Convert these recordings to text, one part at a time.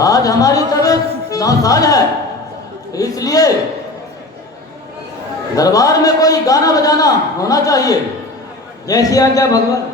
आज हमारी तबीयत नासाज है, इसलिए दरबार में कोई गाना बजाना होना चाहिए। जैसी आज्ञा भगवान।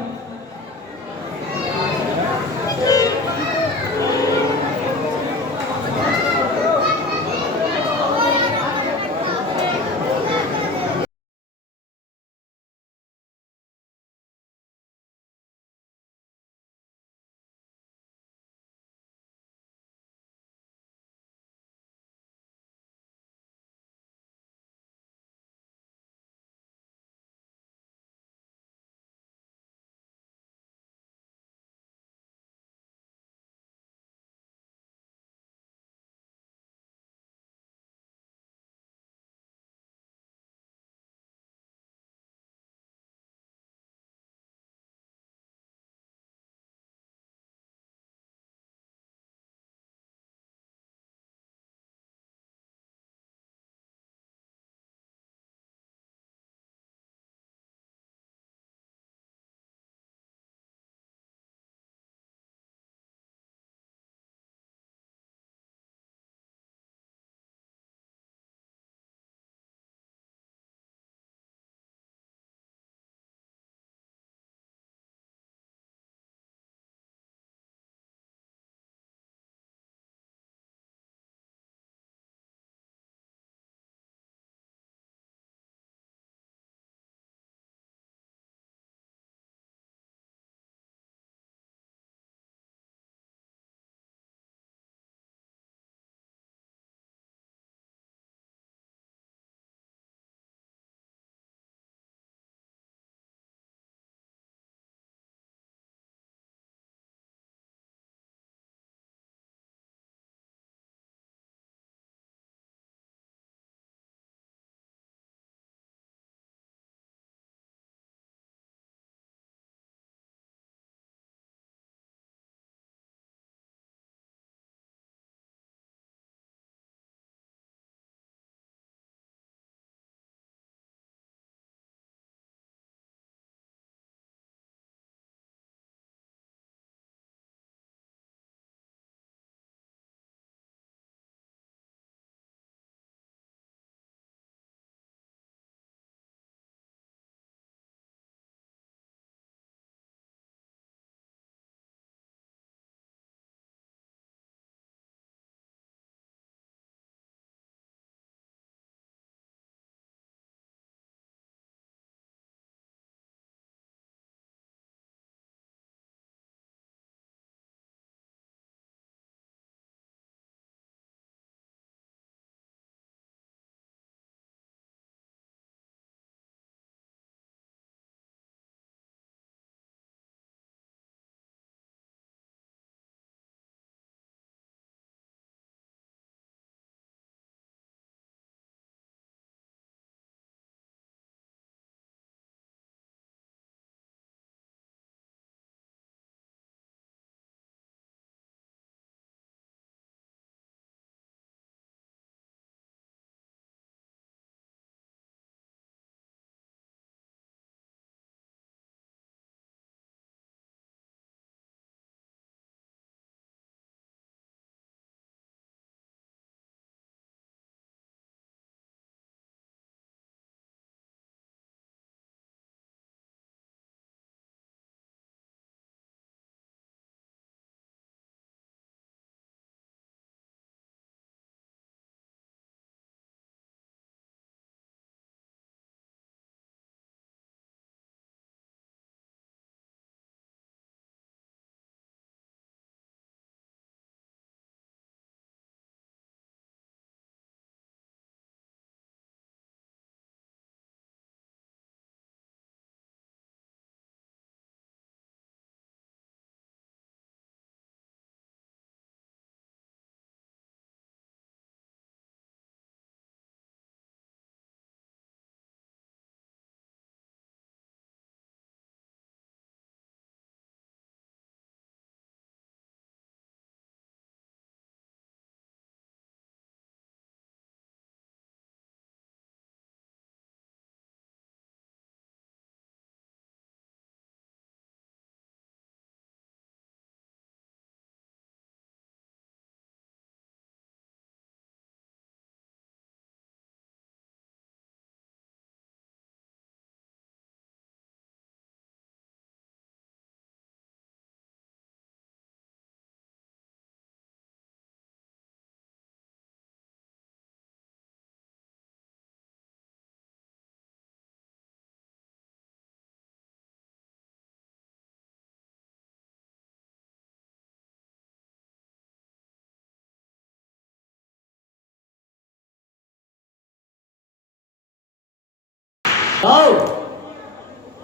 जाओ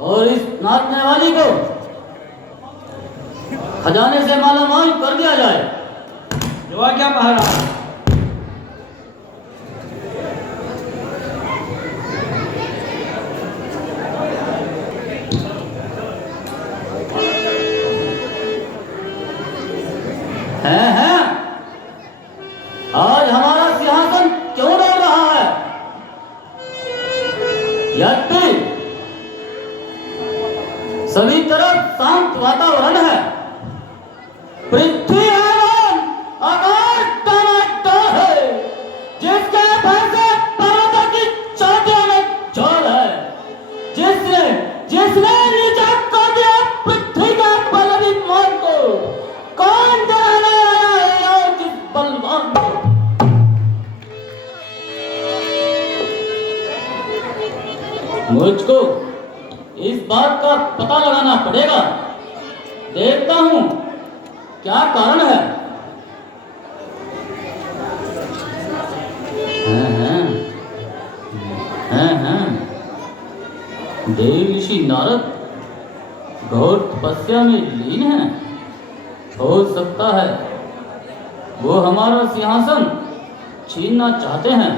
और इस नाचने वाली को खजाने से मालामाल कर दिया जाए। जो आज्ञा महाराज। हैं आज हमारा सिंहासन क्यों डर रहा है? यद्यपि सभी तरफ शांत वातावरण है, पृथ्वी एवं आकाश टनाटन है, जिसके भय से पर्वतों की चोटियों में जोर है, जिसने जिसने नीचा कर दिया पृथ्वी के बलवान को। कौन डराने आया है जिस बलवान को? मुझको इस बात का पता लगाना पड़ेगा। देखता हूं क्या कारण है। हाँ। देव ऋषि नारद घोर तपस्या में लीन है। हो सकता है वो हमारा सिंहासन छीनना चाहते हैं।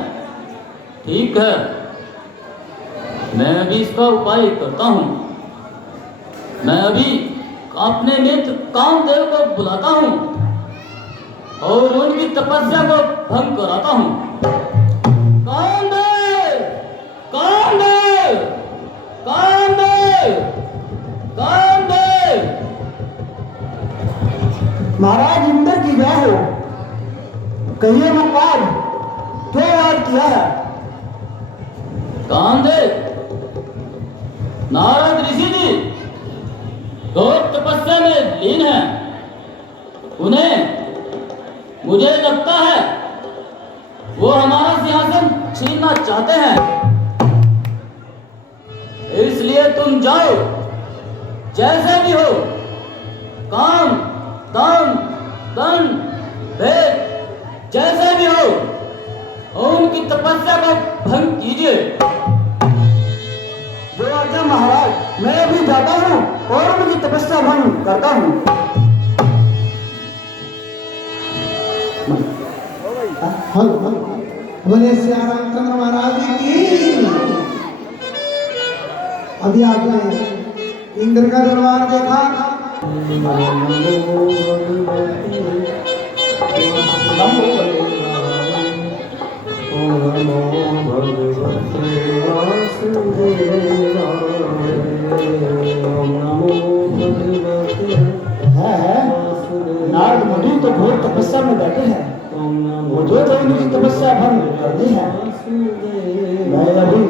ठीक है, मैं अभी इसका उपाय करता हूँ। मैं अभी अपने मित्र कामदेव को बुलाता हूँ और उनकी तपस्या को भंग कराता हूँ। कामदेव, कामदेव, कामदेव, कामदेव। महाराज इंद्र की जय हो। कहिए महाराज, क्या याद किया है? कामदेव, नारद ऋषि जी घोर तपस्या में लीन है। उन्हें मुझे लगता है वो हमारा सिंहासन छीनना चाहते हैं। इसलिए तुम जाओ, जैसे भी हो, काम दाम दंड भेद जैसे भी हो, और उनकी तपस्या को भंग कीजिए। जो आज्ञा महाराज, मैं अभी जाता हूँ और उनकी तपस्या भंग करता हूँ। हेलो हेलो, बोले श्री रामचंद्र महाराज की। अभी आपने इंद्र का दरबार देखा? नारद मुनि तो घोर तपस्या में बैठे हैं। मुझे तो इनकी तपस्या भंग करनी है। मैं अभी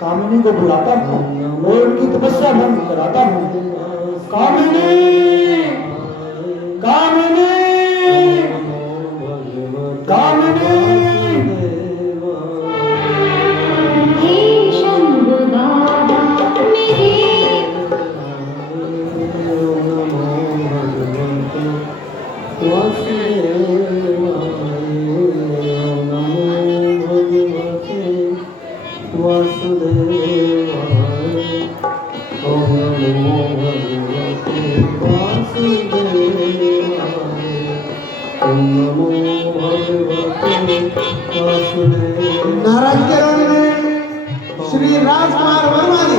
कामिनी को बुलाता हूँ और उनकी तपस्या भंग कराता हूँ। कामिनी, कामिनी, कामिनी। नारायण श्री राजकुमार वर्मा जी।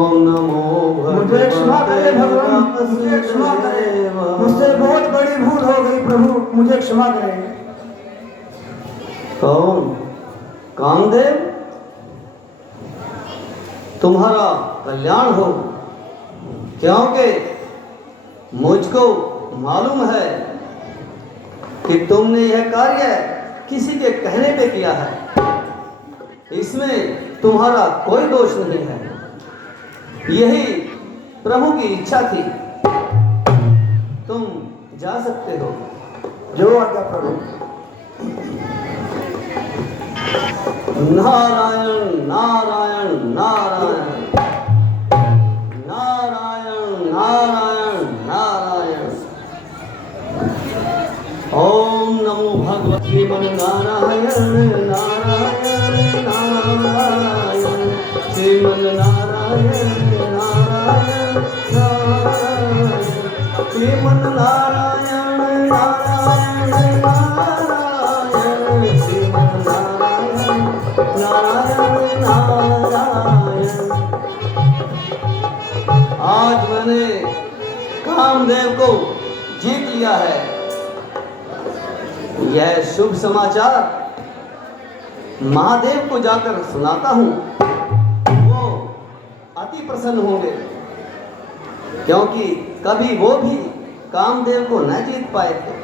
ओम नमो मुझे क्षमा करे भगवान, मुझे क्षमा करे। मुझसे बहुत बड़ी भूल हो गई प्रभु, मुझे क्षमा करें। कौन? कामदेव? तुम्हारा कल्याण हो, क्योंकि मुझको मालूम है कि तुमने यह कार्य किसी के कहने पे किया है। इसमें तुम्हारा कोई दोष नहीं है, यही प्रभु की इच्छा थी। तुम जा सकते हो। जो आज्ञा प्रभु। नारायण नारायण नारायण नारायण नारायण नारायण। ओम नमो भगवते मन नारायण नारायण नारायण श्रीमन नारायण नारायण नारायण श्रीमन नारायण नारायण नारायण श्रीमन नारायण नारायण नारायण। आज मैंने कामदेव को जीत लिया है। यह शुभ समाचार महादेव को जाकर सुनाता हूं, वो अति प्रसन्न होंगे, क्योंकि कभी वो भी कामदेव को न जीत पाए थे।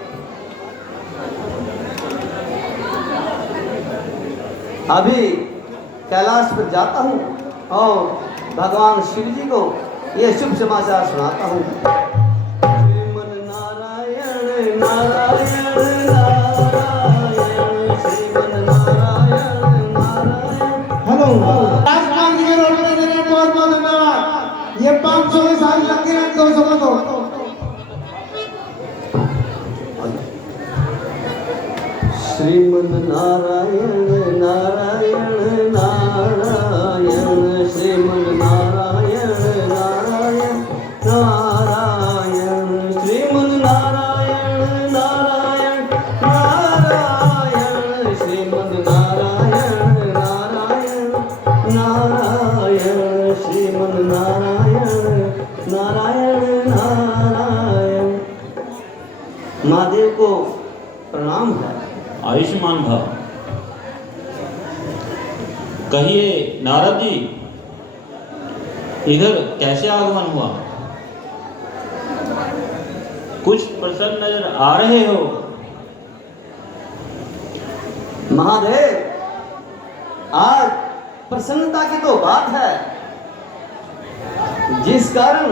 अभी कैलाश पर जाता हूं और भगवान शिव जी को यह शुभ समाचार सुनाता हूं। श्रीमन नारायण नारायण नारायण श्रीमन नारायण नारायण। हेलो राजपाल जी के रोड में देने बहुत बहुत धन्यवाद। ये 500 में साल लग गए 200 में तो श्रीमन नारायण नारायण नारायण श्रीमन नारायण नारायण नारायण श्रीमन नारायण नारायण नारायण श्रीमन नारायण नारायण नारायण श्रीमन नारायण नारायण नारायण। महादेव को प्रणाम है। आयुष्मान भव। कहिए नारद जी, इधर कैसे आगमन हुआ? कुछ प्रसन्न नजर आ रहे हो। महादेव, आज प्रसन्नता की तो बात है, जिस कारण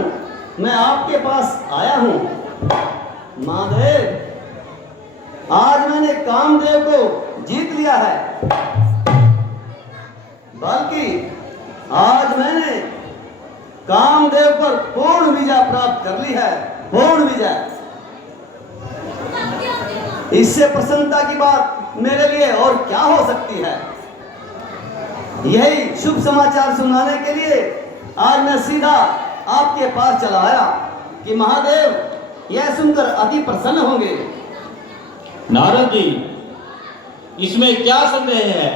मैं आपके पास आया हूं। महादेव, आज मैंने कामदेव को जीत लिया है, बल्कि आज मैंने कामदेव पर पूर्ण विजय प्राप्त कर ली है। पूर्ण विजय। इससे प्रसन्नता की बात मेरे लिए और क्या हो सकती है। यही शुभ समाचार सुनाने के लिए आज मैं सीधा आपके पास चला आया कि महादेव यह सुनकर अति प्रसन्न होंगे। नारद जी, इसमें क्या संदेह है?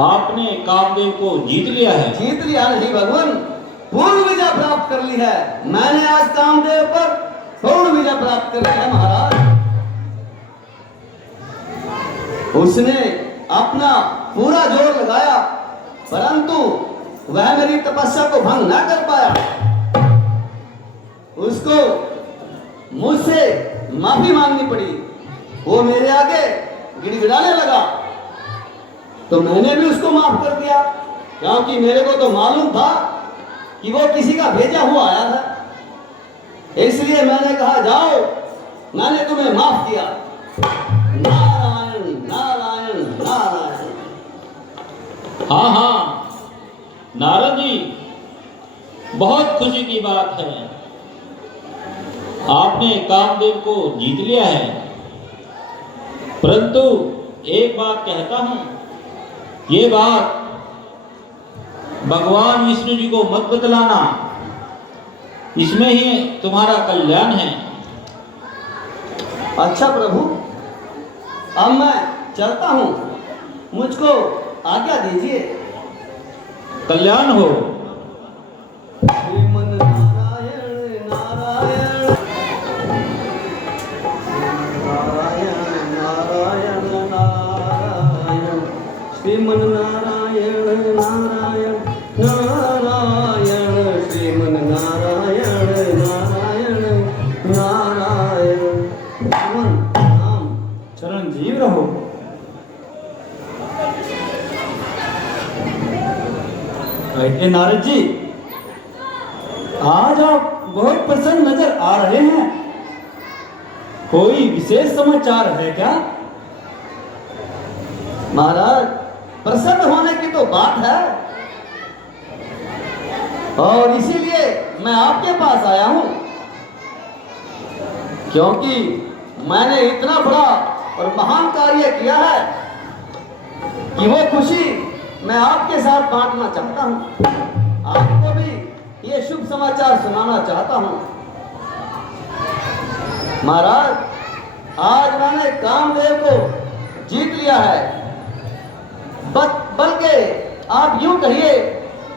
आपने कामदेव को जीत लिया है। जीत लिया नहीं भगवान, पूर्ण विजय प्राप्त कर ली है। मैंने आज कामदेव पर पूर्ण विजय प्राप्त कर ली है महाराज। उसने अपना पूरा जोर लगाया, परंतु वह मेरी तपस्या को भंग न कर पाया। उसको मुझसे माफी मांगनी पड़ी। वो मेरे आगे गिड़गिड़ाने लगा, तो मैंने भी उसको माफ कर दिया, क्योंकि मेरे को तो मालूम था कि वो किसी का भेजा हुआ आया था। इसलिए मैंने कहा, जाओ, मैंने तुम्हें माफ किया। नारायण नारायण नारायण। हाँ हाँ नारद जी, बहुत खुशी की बात है, आपने कामदेव को जीत लिया है। परंतु एक बात कहता हूं, ये बात भगवान विष्णु जी को मत बतलाना, इसमें ही तुम्हारा कल्याण है। अच्छा प्रभु, अब मैं चलता हूं, मुझको आज्ञा दीजिए। कल्याण हो। श्रीमन नारायण नारायण नारायण श्रीमन नारायण नारायण नारायण। राम चिरंजीव रहो। बैठे नारद जी, आज आप बहुत प्रसन्न नजर आ रहे हैं। कोई विशेष समाचार है क्या? महाराज, प्रसन्न होने की तो बात है, और इसीलिए मैं आपके पास आया हूं, क्योंकि मैंने इतना बड़ा और महान कार्य किया है कि वो खुशी मैं आपके साथ बांटना चाहता हूं। आपको भी ये शुभ समाचार सुनाना चाहता हूं। महाराज, आज मैंने कामदेव को जीत लिया है, बल्कि आप यूं कहिए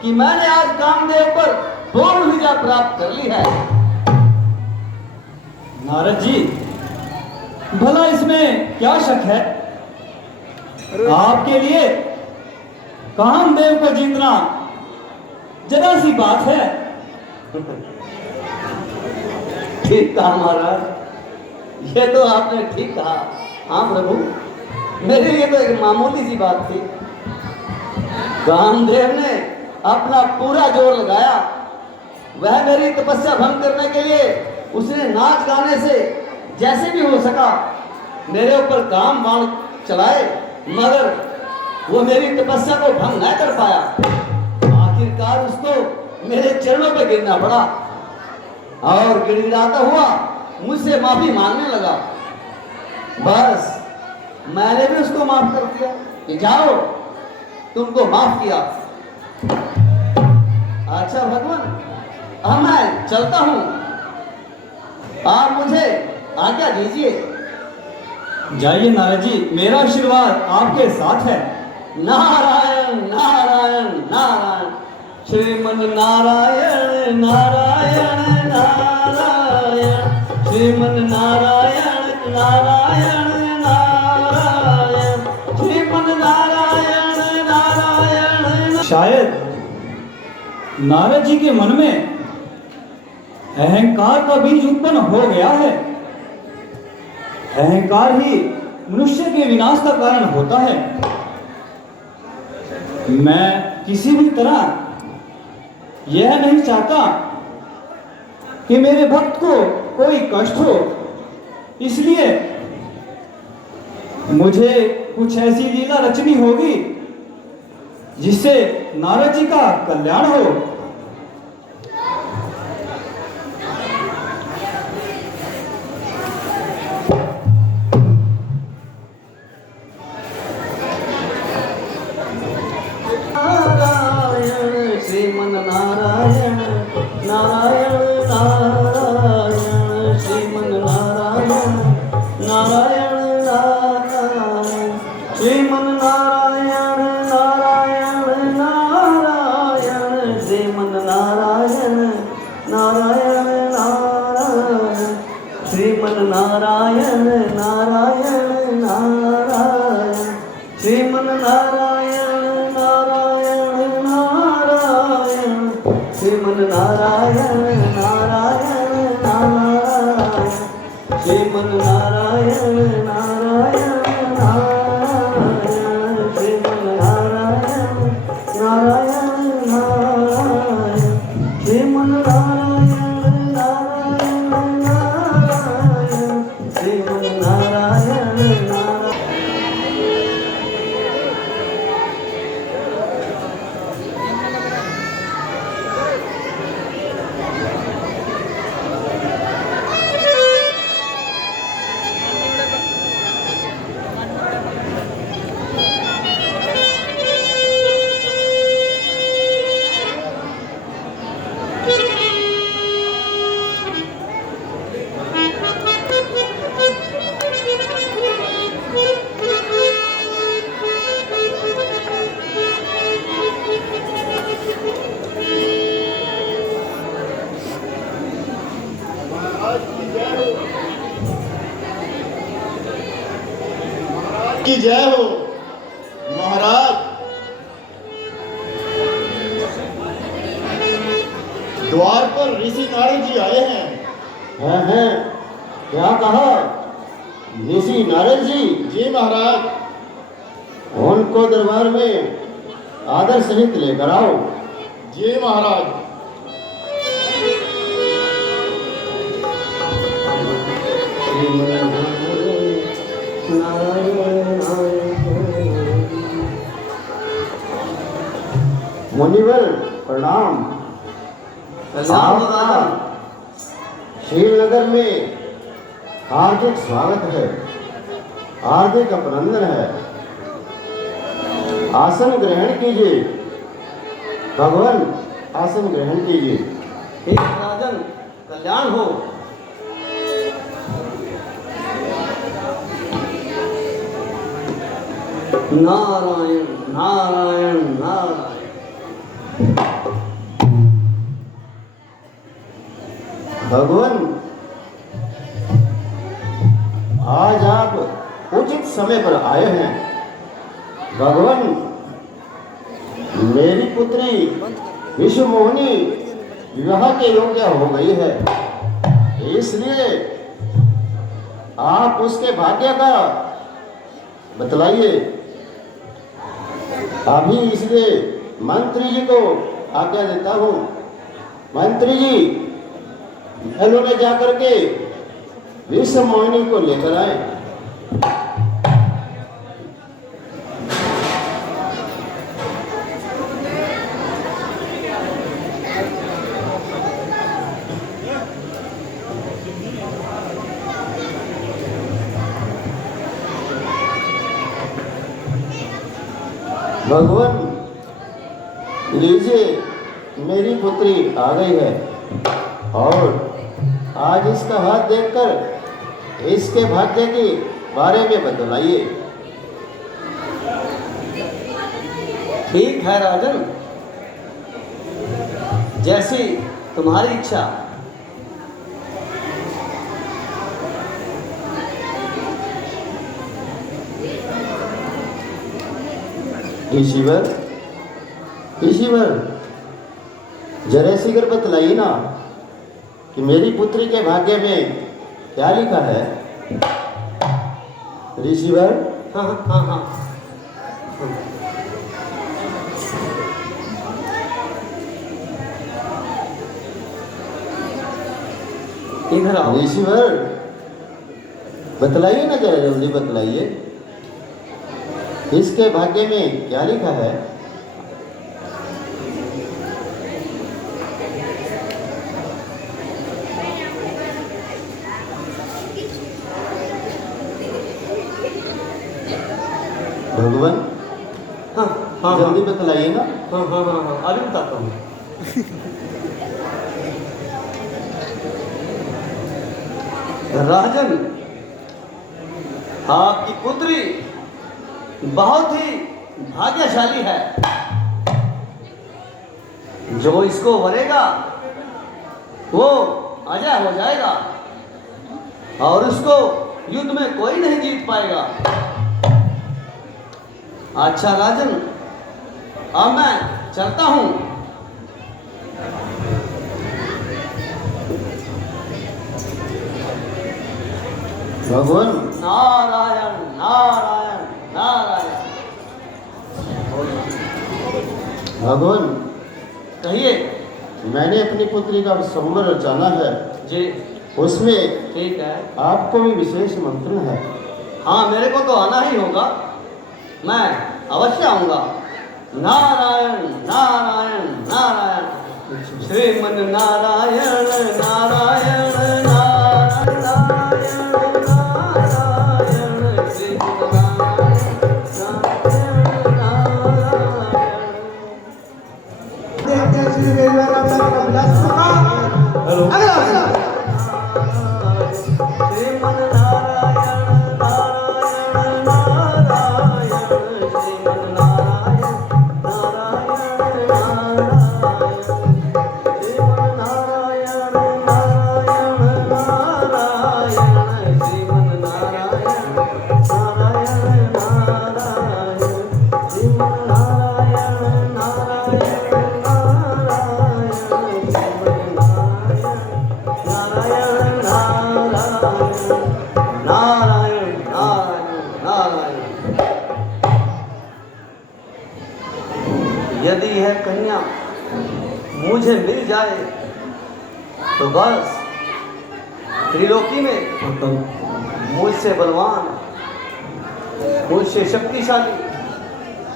कि मैंने आज कामदेव पर पूर्ण विजय प्राप्त कर ली है। नारद जी, भला इसमें क्या शक है? आपके लिए कामदेव को जीतना जरा सी बात है। ठीक कहा महाराज, ये तो आपने ठीक कहा। हाँ प्रभु, मेरे लिए तो एक मामूली सी बात थी। कामदेव ने अपना पूरा जोर लगाया। वह मेरी तपस्या भंग करने के लिए उसने नाच गाने से जैसे भी हो सका मेरे ऊपर काम बाण चलाए, मगर वो मेरी तपस्या को भंग न कर पाया। आखिरकार उसको मेरे चरणों पर गिरना पड़ा और गिड़गिड़ाता हुआ मुझसे माफी मांगने लगा। बस मैंने भी उसको माफ कर दिया कि जाओ, तुमको माफ किया। अच्छा भगवान, अब मैं चलता हूं, आप मुझे आज्ञा दीजिए। जाइए नारद जी, मेरा आशीर्वाद आपके साथ है। नारायण नारायण नारायण श्रीमन नारायण नारायण नारायण श्रीमन नारायण नारायण नारायण श्रीमन नारायण नारायण। शायद नारद जी के मन में अहंकार का बीज उत्पन्न हो गया है। अहंकार ही मनुष्य के विनाश का कारण होता है। मैं किसी भी तरह यह नहीं चाहता कि मेरे भक्त को कोई कष्ट हो, इसलिए मुझे कुछ ऐसी लीला रचनी होगी जिससे नारद जी का कल्याण हो। नारायण श्रीमन नारायण नारायण नारायण श्रीमन नारायण नारायण नारायण श्रीमन नारायण नारायण नारायण श्रीमन नारायण नारायण नारायण श्रीमन नारायण नारायण नारायण श्रीमन नारायण नारायण नारायण श्रीमन नारायण नारायण नारायण श्रीमन नारायण नारायण नारायण श्रीमन नारायण नारायण नारायण श्रीमन नारायण नारायण नारायण श्रीमन नारायण नारायण। की जय हो। महाराज, द्वार पर ऋषि नारद जी आए हैं। हैं क्या कहा? ऋषि नारद जी? जी महाराज। उनको दरबार में आदर सहित लेकर आओ। जी महाराज। मुनिवर प्रणाम। आपका श्रीनगर में हार्दिक स्वागत है, हार्दिक अभिनंदन है। आसन ग्रहण कीजिए भगवान, आसन ग्रहण कीजिए। हे राजन, कल्याण हो। नारायण नारायण नारायण। भगवान, आज आप उचित समय पर आए हैं। भगवान, मेरी पुत्री विश्वमोहिनी विवाह के योग्य हो गई है, इसलिए आप उसके भाग्य का बतलाइए। अभी इसलिए मंत्री जी को आज्ञा देता हूँ। मंत्री जी, महलों में जाकर के विश्वमोहिनी को लेकर आए। भगवान, लीजिए, मेरी पुत्री आ गई है और आज इसका हाथ देखकर इसके भाग्य के बारे में बतलाइए। ठीक है राजन, जैसी तुम्हारी इच्छा। ईश्वर, ईश्वर, जरा शीघ्र बतलाइए ना कि मेरी पुत्री के भाग्य में क्या लिखा है। ऋषिवर? हाँ हाँ हाँ। इधर आओ। ऋषिवर, बतलाइए ना, जरा जल्दी बतलाइए, इसके भाग्य में क्या लिखा है। भगवान, हाँ हाँ जल्दी बतलाइए ना। हाँ हाँ हाँ हाँ, अभी बताता हूँ। राजन, आपकी पुत्री बहुत ही भाग्यशाली है। जो इसको वरेगा वो अजय हो जाएगा और उसको युद्ध में कोई नहीं जीत पाएगा। अच्छा राजन, अब मैं चलता हूँ। भगवान, नारायण नारायण नारायण। भगवान, कहिए। मैंने अपनी पुत्री का स्वयंवर रचाना है जी। उसमें ठीक है। आपको भी विशेष मंत्रण है। हाँ, मेरे को तो आना ही होगा, मैं अवश्य आऊंगा। नारायण नारायण नारायण। श्रीमन नारायण नारायण नारायण नारायण। श्रीमन देखते श्री वेलवारा का विलास का अगला श्रीमन नारायण नारायण नारायण। श्रीमन नारायण नारायण नारायण। श्रीमन नारायण नारायण नारायण। श्रीमन नारायण नारायण नारायण। श्रीमन नारायण नारायण नारायण। श्रीमन जाए तो बस त्रिलोकी में मुझसे बलवान, मुझसे शक्तिशाली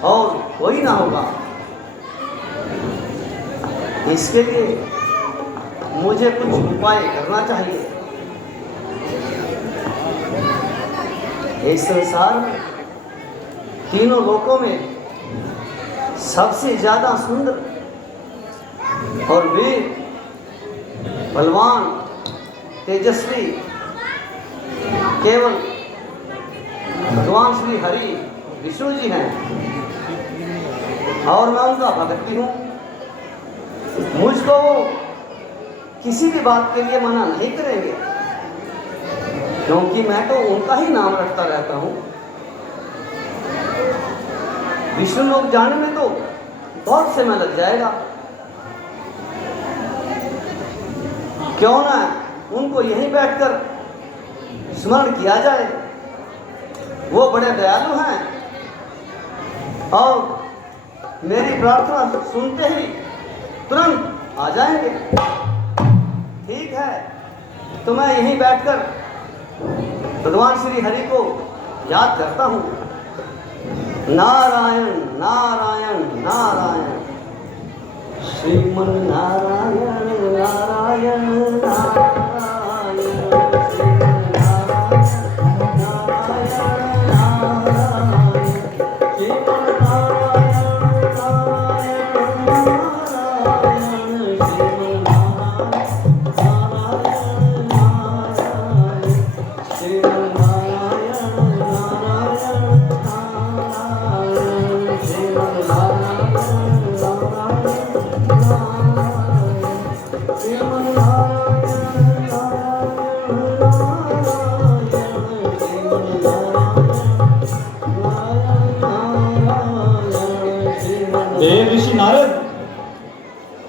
और कोई ना होगा। इसके लिए मुझे कुछ उपाय करना चाहिए। इस संसार में तीनों लोकों में सबसे ज्यादा सुंदर और वीर, बलवान, तेजस्वी केवल भगवान श्री हरि विष्णु जी हैं और मैं उनका भक्त भी हूँ। मुझको वो किसी भी बात के लिए मना नहीं करेंगे, क्योंकि मैं तो उनका ही नाम रटता रहता हूँ। विष्णु लोक जाने में तो बहुत समय लग जाएगा, क्यों ना उनको यहीं बैठकर स्मरण किया जाए। वो बड़े दयालु हैं और मेरी प्रार्थना सुनते ही तुरंत आ जाएंगे। ठीक है, तो मैं यहीं बैठकर भगवान श्री हरि को याद करता हूँ। नारायण नारायण नारायण, श्रीमन नारायण नारायण नारायण, श्रीमन नारायण नारायण नारायण, श्रीमन नारायण नारायण नारायण, श्रीमन नारायण नारायण नारायण, श्रीमन नारायण नारायण नारायण, श्रीमन नारायण देव ऋषि नारद,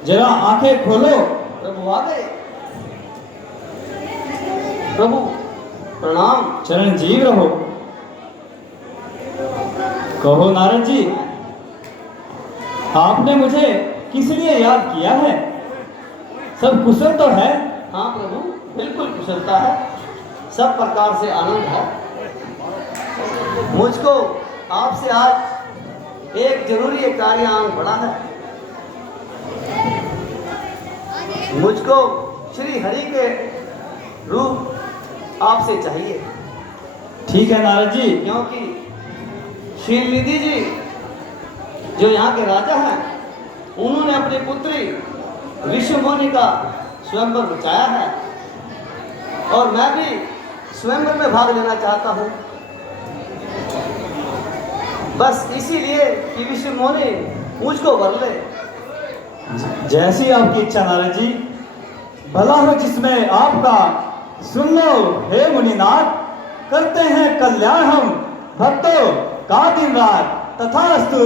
जरा आंखें खोलो। प्रभु आ गए। प्रभु प्रणाम। चरण जीव रहो। कहो नारद जी, आपने मुझे किस लिए याद किया है? सब कुशल तो है? हाँ प्रभु, बिल्कुल कुशलता है, सब प्रकार से आनंद है। मुझको आपसे आज एक जरूरी कार्य आन पड़ा है। मुझको श्री हरि के रूप आपसे चाहिए। ठीक है नारद जी। क्योंकि श्री निधि जी जो यहाँ के राजा हैं, उन्होंने अपनी पुत्री विश्वमोनि का स्वयंवर रचाया है और मैं भी स्वयंवर में भाग लेना चाहता हूँ। बस इसीलिए कि विश्वमोनि मुझको वर ले। जैसी आपकी इच्छा नारद जी, भला हो जिसमें आपका। सुन लो हे मुनिनाथ, करते हैं कल्याण हम भक्तों का दिन रात। तथास्तु।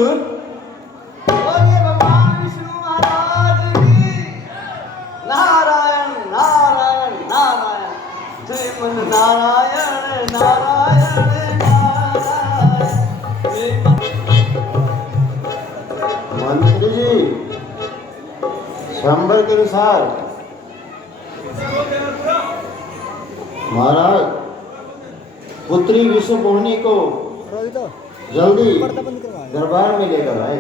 बोलिए भगवान विष्णु महाराज की। नारायण नारायण नारायण, श्रीमन नारायण नारायण नारायण, मंत्री जी, स्वयंवर के अनुसार महाराज पुत्री विश्वमोहिनी को जल्दी दरबार में लेकर आए,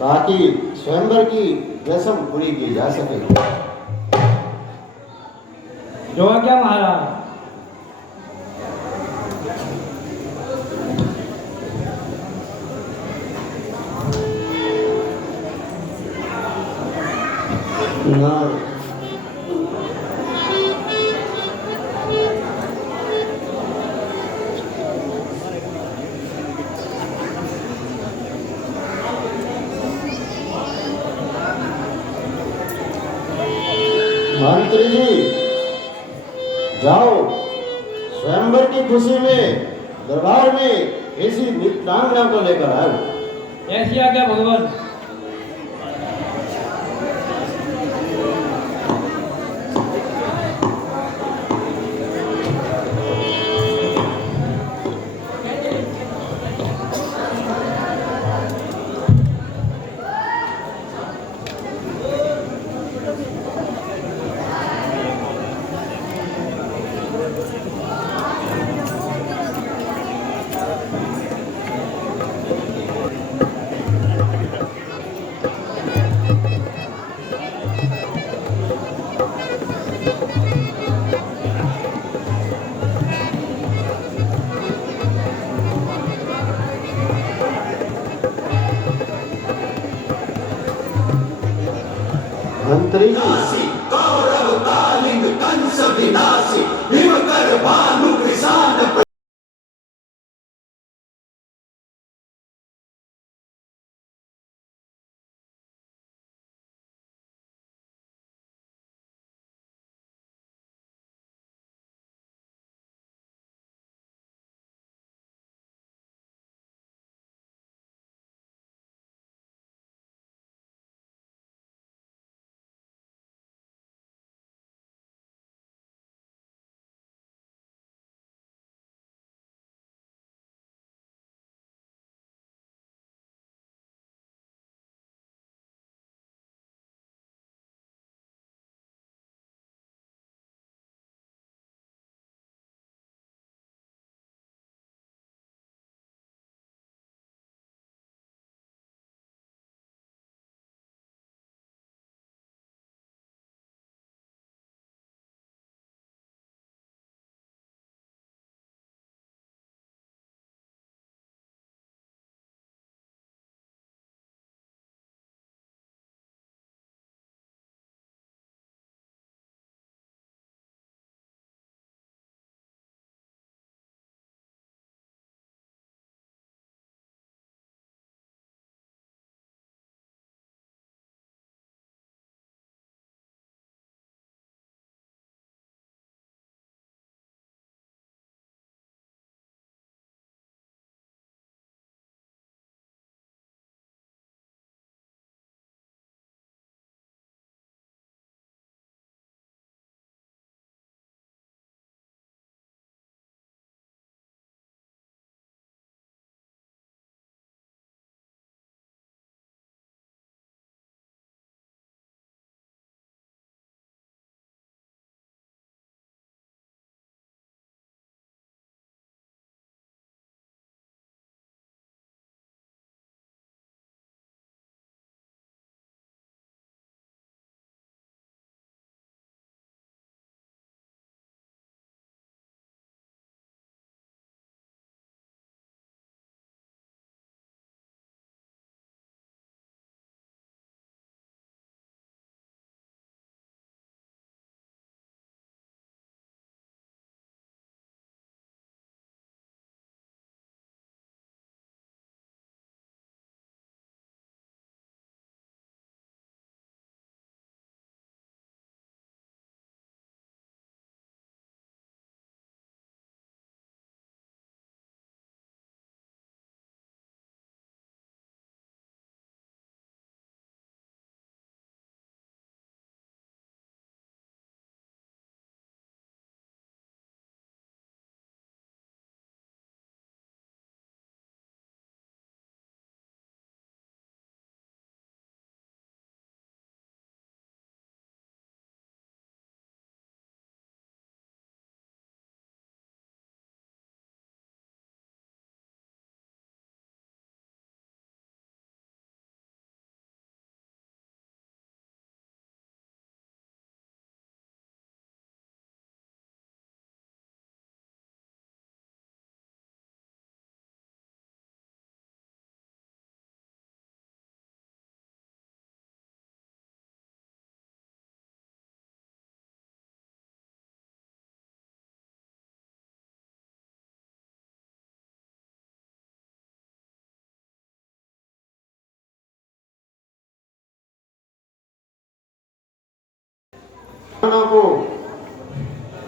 ताकि स्वयंवर की रस्म पूरी की जा सके। जो क्या महाराज? मंत्री जी, जाओ स्वयंवर की खुशी में दरबार में इसी मित्रांगना को लेकर आओ। ऐसी आज्ञा भगवान। पुत्री जी कौरव कालिंग कंस विनाशी भीम कर भानु कृषाण को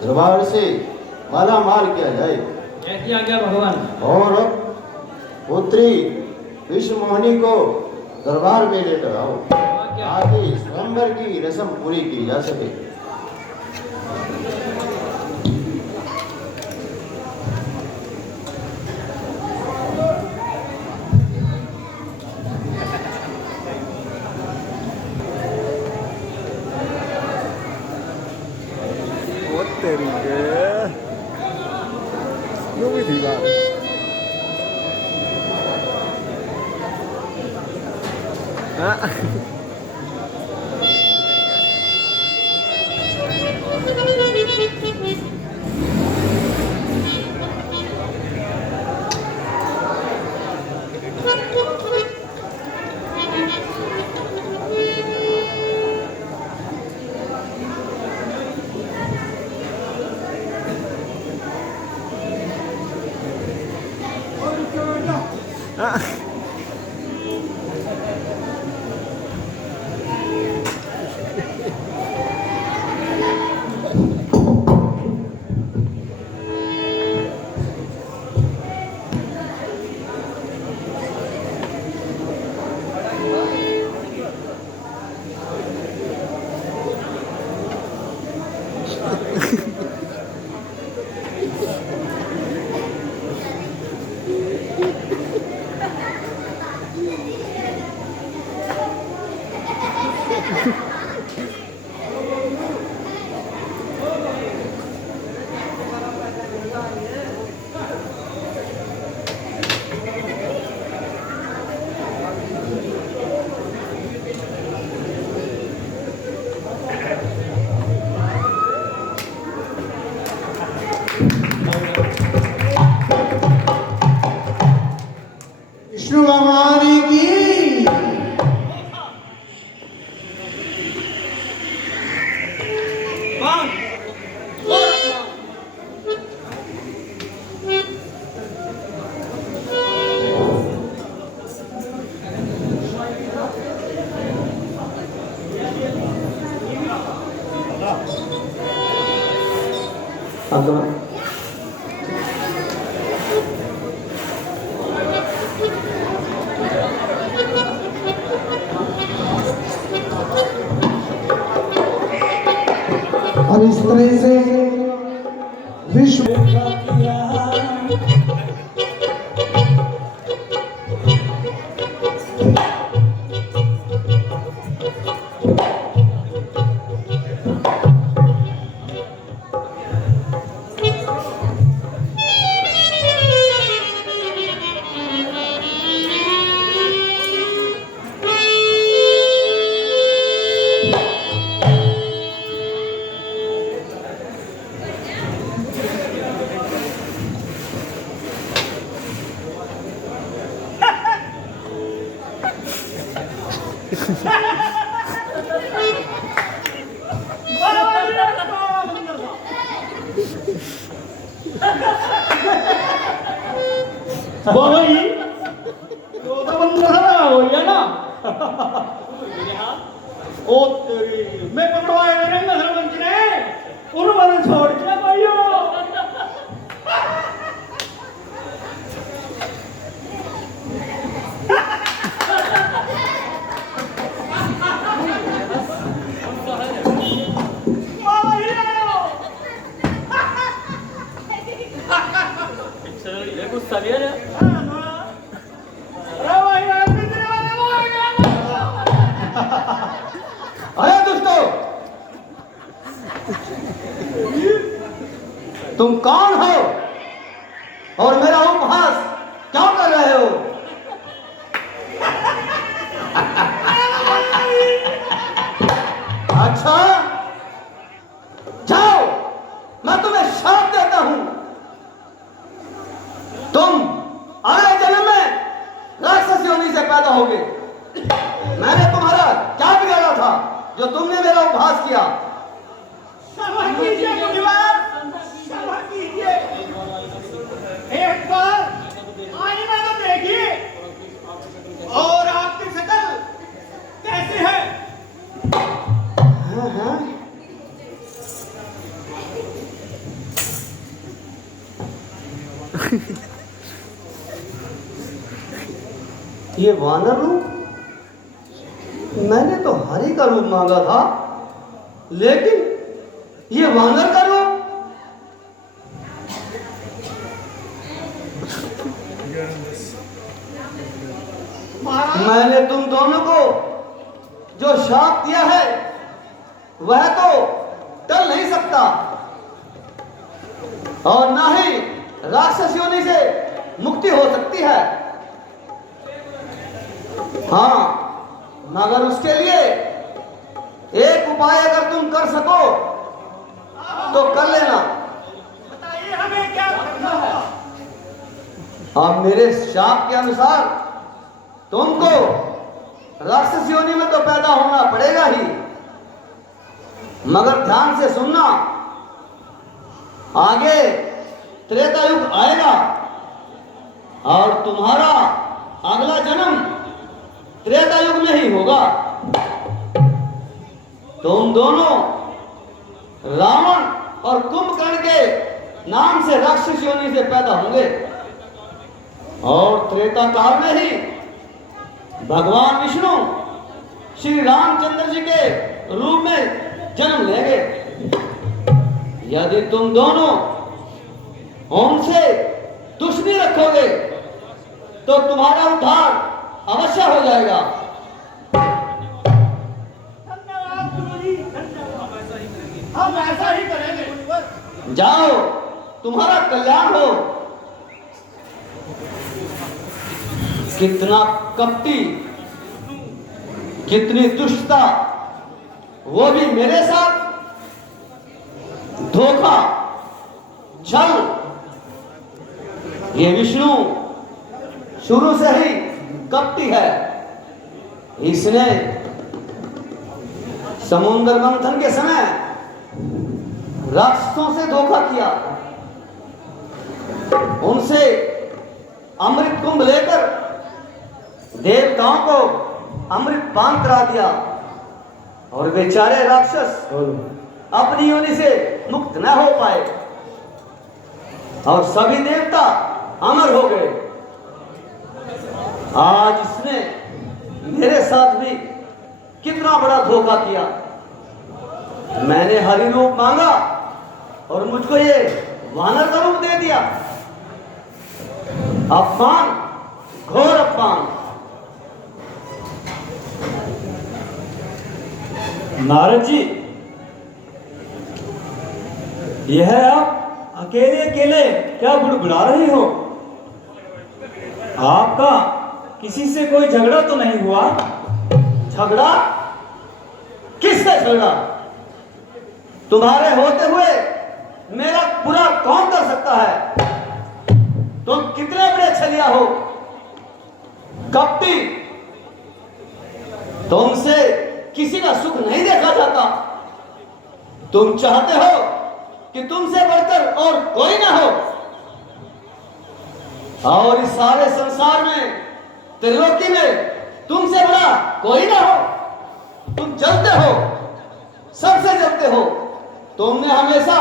दरबार से माला माल किया जाए ऐसी आज्ञा भगवान। और पुत्री विश्व मोहिनी को दरबार में लेकर आओ ताकि स्वयंवर की रस्म पूरी की जा सके। विष्णु भगवान की और इस तरह से विश्व भाई तो बंदा हो गया ना ओ तेरी मैं पकड़वाए मेरे नजर बंच ने उन्होंने छोड़ दिया भाइयों गुस्सा लिया जा अरे दोस्तों, तुम कौन हो और मेरा उपहास क्यों कर रहे हो? अच्छा, जाओ, मैं तुम्हें श्राप देता हूं। तुम अगले जन्म में राक्षस योनि से पैदा होगे। मैंने तुम्हारा क्या बिगाड़ा था जो तुमने मेरा उपहास किया? क्षमा कीजिए मुनिवर, क्षमा कीजिए। एक बार आईना में देखिए और आपकी शक्ल कैसी है? हाँ हाँ, ये वानर रूप? मैंने तो हरि का रूप मांगा था, लेकिन ये वानर का रूप? मैंने तुम दोनों को जो श्राप दिया है वह तो टल नहीं सकता, और ना ही राक्षस योनि से मुक्ति हो सकती है। हाँ, मगर उसके लिए एक उपाय अगर तुम कर सको तो कर लेना। बताइए हमें क्या करना है? अब मेरे शाप के अनुसार तुमको राक्षस योनि में तो पैदा होना पड़ेगा ही, मगर ध्यान से सुनना, आगे त्रेता युग आएगा और तुम्हारा अगला जन्म त्रेता युग में ही होगा। तुम दोनों रावण और कुंभकर्ण के नाम से राक्षस योनि से पैदा होंगे और त्रेता काल में ही भगवान विष्णु श्री रामचंद्र जी के रूप में जन्म लेंगे। यदि तुम दोनों उनसे दुश्मनी रखोगे तो तुम्हारा उद्धार अवश्य हो जाएगा। धन्यवाद गुरुजी, धन्यवाद। हम ऐसा ही करेंगे। जाओ, तुम्हारा कल्याण हो। कितना कपटी, कितनी दुष्टता, वो भी मेरे साथ। धोखा, छल। ये विष्णु शुरू से ही कपटी है। इसने समुद्र मंथन के समय राक्षसों से धोखा किया, उनसे अमृत कुंभ लेकर देवताओं को अमृत पान करा दिया और बेचारे राक्षस अपनी योनि से मुक्त न हो पाए और सभी देवता अमर हो गए। आज इसने मेरे साथ भी कितना बड़ा धोखा किया। मैंने हरि रूप मांगा और मुझको ये वानर का रूप दे दिया। अपमान, घोर अपमान। नारद जी, यह आप अकेले अकेले क्या बुड़बुड़ा रहे हो? आपका किसी से कोई झगड़ा तो नहीं हुआ? झगड़ा? किससे झगड़ा? तुम्हारे होते हुए मेरा बुरा कौन कर सकता है? तुम कितने बड़े छलिया हो, कपटी। तुमसे किसी का सुख नहीं देखा जाता। तुम चाहते हो कि तुमसे बढ़कर और कोई ना हो, और इस सारे संसार में, त्रिलोकी में तुमसे बड़ा कोई ना हो। तुम जलते हो, सबसे जलते हो। तुमने हमेशा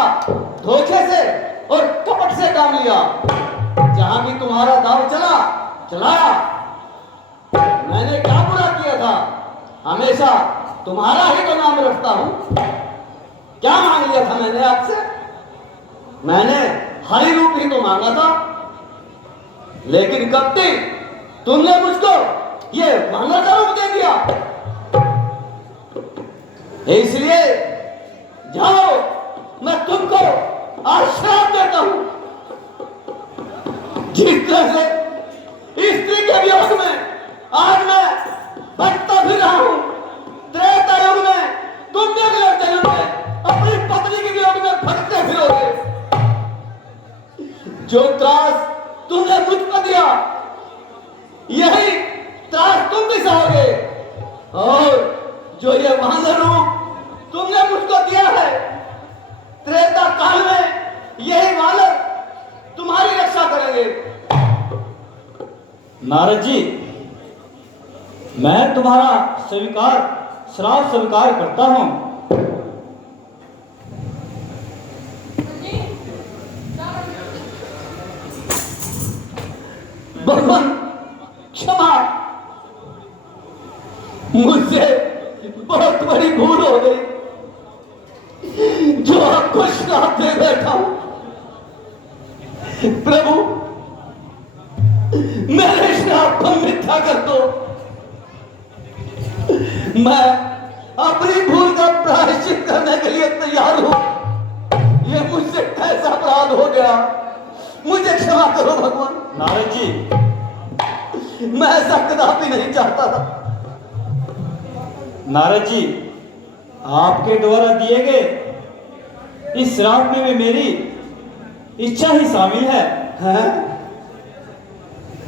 धोखे से और कपट से काम लिया। जहां भी तुम्हारा दाव चलाया। मैंने क्या बुरा किया था? हमेशा तुम्हारा ही तो नाम रखता हूं। क्या मांग लिया था मैंने आपसे? मैंने हरि रूप ही तो मांगा था। लेकिन कपटी, तुमने मुझको ये वानर का रूप दे दिया। इसलिए जाओ, मैं तुमको आश्रम देता हूं। जिस तरह से स्त्री के वियोग में आज मैं भटकता फिर रहा हूं, त्रेता युग में तुम भी अगले जन्म में अपनी पत्नी के वियोग में भटकते फिरोगे। जो त्रास तुमने मुझ पर दिया, यही त्रास तुम भी सहोगे। और जो ये वानर रूप तुमने मुझको दिया है, त्रेता काल में यही वानर तुम्हारी रक्षा करेंगे। नारद जी, मैं तुम्हारा श्राप स्वीकार करता हूं। भगवान क्षमा, मुझसे बहुत बड़ी भूल हो गई जो आपको श्राप दे बैठा हूं। प्रभु, मेरे श्राप को मिथ्या कर दो। मैं अपनी भूल का प्रायश्चित करने के लिए तैयार हूं। ये मुझसे कैसा अपराध हो गया, मुझे क्षमा करो भगवान। नारद जी, मैं ऐसा कदापि नहीं चाहता था। नारद जी, आपके द्वारा दिए गए इस श्राप में भी मेरी इच्छा ही शामिल है।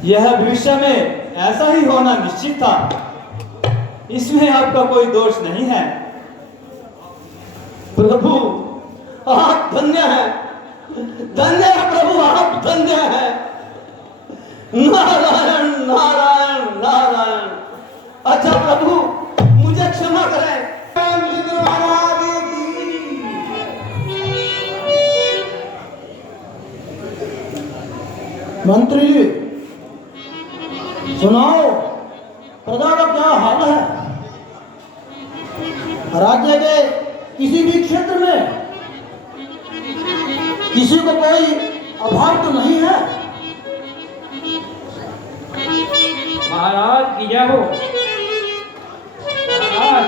यह भविष्य में ऐसा ही होना निश्चित था। इसमें आपका कोई दोष नहीं है। प्रभु, आप धन्य हैं, धन्य है प्रभु, आप धन्य हैं। नारायण नारायण नारायण। अच्छा प्रभु, मुझे क्षमा करें। मंत्री जी, सुनाओ, प्रजा का क्या हाल है? राज्य के किसी भी क्षेत्र में किसी को कोई अभाव तो नहीं है? महाराज की जय हो। महाराज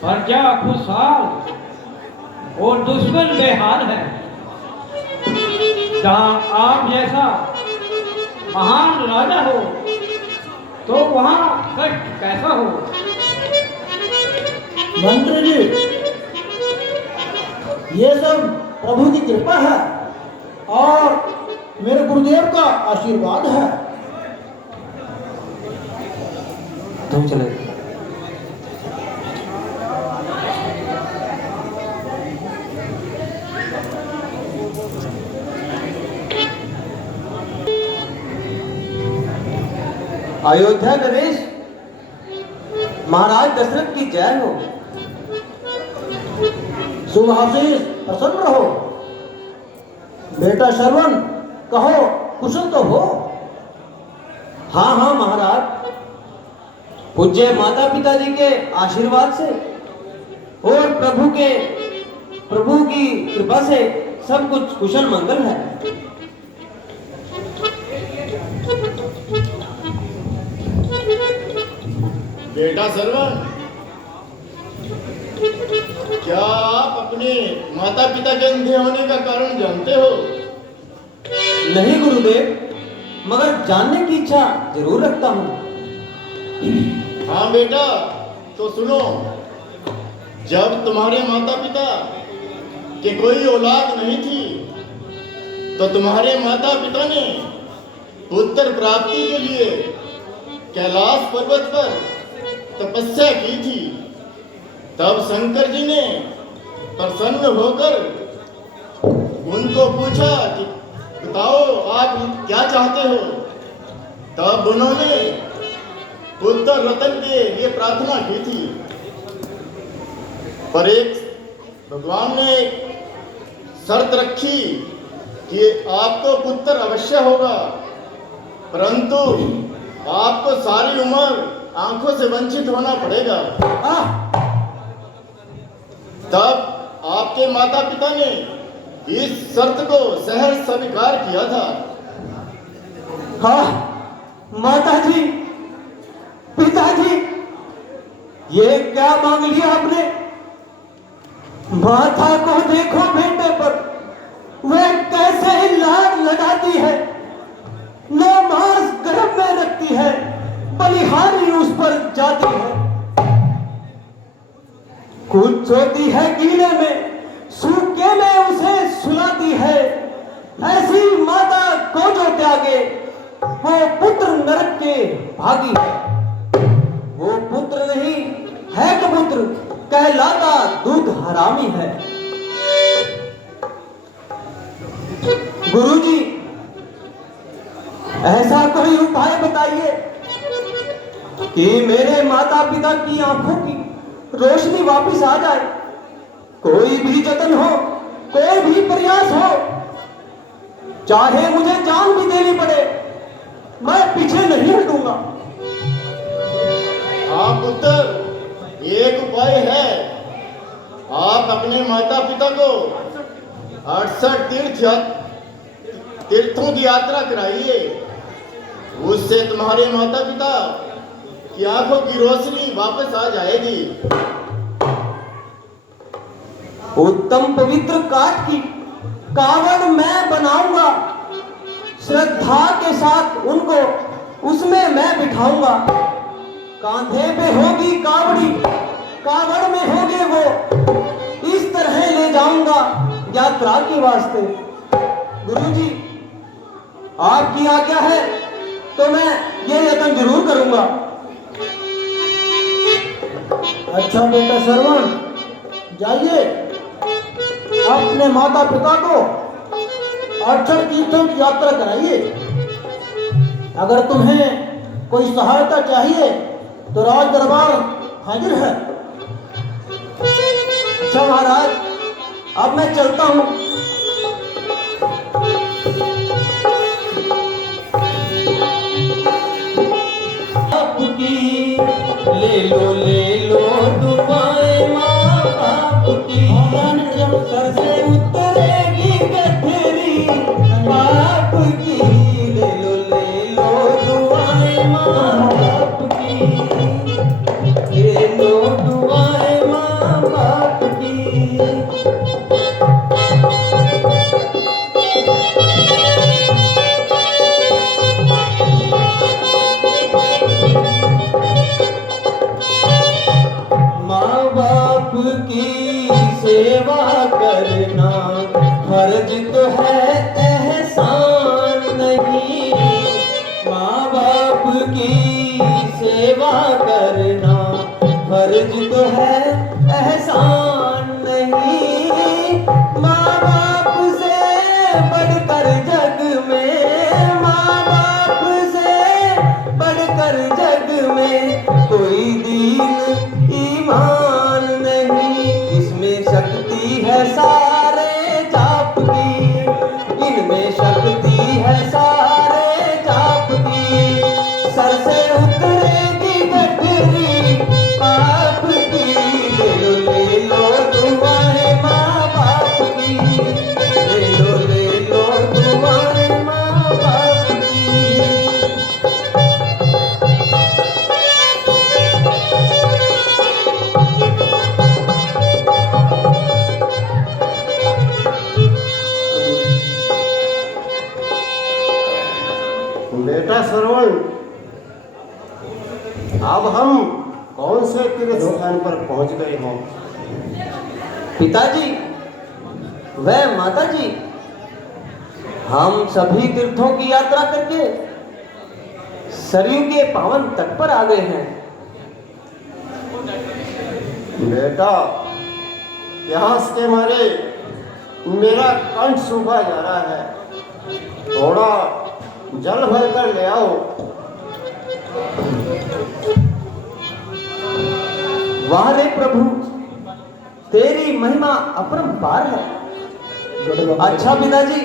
प्रजा खुशहाल और दुश्मन बेहाल है। जहाँ आप जैसा महान राजा हो तो वहाँ कष्ट कैसा हो। मंत्री जी, ये सब प्रभु की कृपा है और मेरे गुरुदेव का आशीर्वाद है। तुम चले अयोध्या नरेश, महाराज दशरथ की जय हो। शुभाशीष, प्रसन्न रहो। बेटा श्रवण, कहो कुशल तो हो? हाँ हाँ महाराज, पूज्य माता पिता जी के आशीर्वाद से और प्रभु की कृपा से सब कुछ कुशल मंगल है। बेटा सरवन, क्या आप अपने माता पिता के अंधे होने का कारण जानते हो? नहीं गुरुदेव, मगर जानने की इच्छा जरूर रखता हूँ। हाँ बेटा, तो सुनो। जब तुम्हारे माता पिता के कोई औलाद नहीं थी तो तुम्हारे माता पिता ने पुत्र प्राप्ति के लिए कैलाश पर्वत पर तपस्या की थी। तब शंकर जी ने प्रसन्न होकर उनको पूछा कि बताओ आप क्या चाहते हो। तब उन्होंने पुत्र रतन के लिए प्रार्थना की थी, पर एक भगवान ने शर्त रखी कि आपको पुत्र अवश्य होगा, परंतु आपको सारी उम्र आंखों से वंचित होना पड़ेगा। तब आपके माता पिता ने इस शर्त को सहर्ष स्वीकार किया था। हाँ माता जी, पिताजी, ये क्या मांग लिया आपने? माता को देखो बेटे पर, वह कैसे लाड लगाती है, न मांस गर्भ में रखती है, बलिहारी उस पर जाती है। कुछ सोती है गीले में, सूखे में उसे सुलाती है। ऐसी माता को जो त्यागे, वो पुत्र नरक के भागी है। वो पुत्र नहीं है कबूतर, कहलाता दूध हरामी है। गुरुजी, ऐसा कोई उपाय बताइए कि मेरे माता पिता की आंखों की रोशनी वापस आ जाए। कोई भी जतन हो, कोई भी प्रयास हो, चाहे मुझे जान भी देनी पड़े, मैं पीछे नहीं हटूंगा। हाँ पुत्र, एक उपाय है। आप अपने माता पिता को 68 तीर्थों की यात्रा कराइए। उससे तुम्हारे माता पिता की आंखों की रोशनी वापस आ जाएगी। उत्तम पवित्र काठ की कावड़ मैं बनाऊंगा। श्रद्धा के साथ उनको उसमें मैं बिठाऊंगा। कांधे पे होगी कावड़ी, कावड़ में होगे वो, इस तरह ले जाऊंगा यात्रा के वास्ते। गुरुजी, आपकी आज्ञा है तो मैं ये यत्न जरूर करूंगा। अच्छा बेटा श्रवण, जाइए अपने माता पिता को 68 तीर्थों की यात्रा कराइए। अगर तुम्हें कोई सहायता चाहिए तो राज दरबार हाजिर है। अच्छा महाराज, अब मैं चलता हूँ। आपकी ले लो दुआएं माँ बाप की, जब सर से उतरेगी माँ बाप की सेवा करना फर्ज तो है, एहसान नहीं। माँ बाप की सेवा करना फर्ज तो है, एहसान नहीं। माँ बाप से बढ़कर जग में, माँ बाप से बढ़कर जग में कोई दीन ईमान नहीं। इसमें शक्ति है सारे जाप की, इनमें शक्ति है सारे जाप की। सर से उतरेगी गठरी पाप की, ले लो तुम्हारे माँ बाप की, ले लो तुम्हारे माँ बाप की। बेटा श्रवण, अब हम कौन से तीर्थ स्थान पर पहुंच गए हों? पिताजी, वह माताजी, हम सभी तीर्थों की यात्रा करके सरयू के पावन तट पर आ गए हैं। बेटा, प्यास के मारे मेरा कंठ सूखा जा रहा है, थोड़ा जल भर कर ले आओ। वाह रे प्रभु, तेरी महिमा अपरंपार है। अच्छा पिताजी,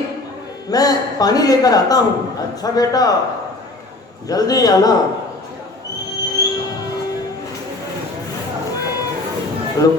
मैं पानी लेकर आता हूँ। अच्छा बेटा, जल्दी आना। लो।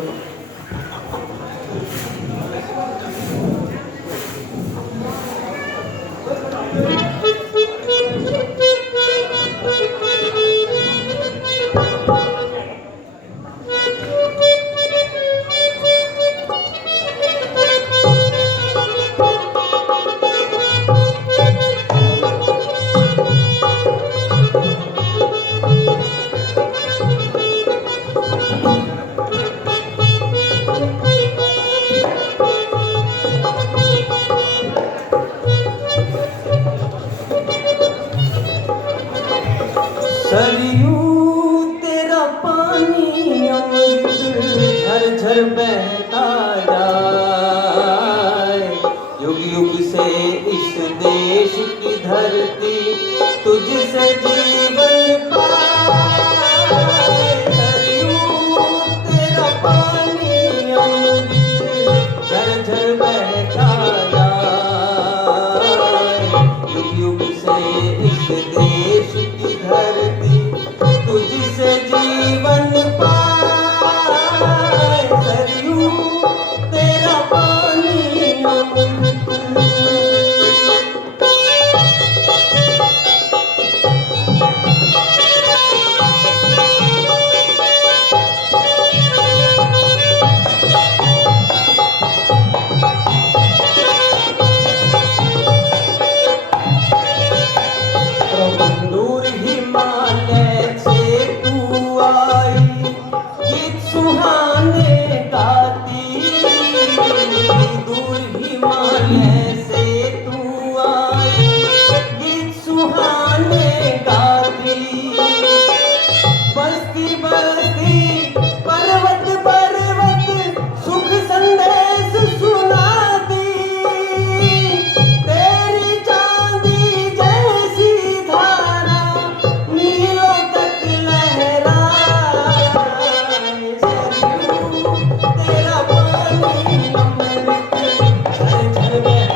सरयू तेरा पानी अमृत झरझर बहता जाए, युग युग से इस देश की धरती तुझसे जीवन पाए। सरयू तेरा पानी अमृत झरझर बहता जाए, युग युग से इस देश की धरती तुझसे जीवन पाए। सरयू तेरा पानी अमृत। दूर हिमालय से तू आई, गीत सुहाने गाती। दूर हिमालय से तू आई, गीत सुहाने गाती। बस्ती बस्ती पर्वत पर्वत सुख संदेश सुनाती। तेरी चांदी जैसी धारा नीलों तक लहराए। सरयू तेरा पानी अमृत झरझर बहता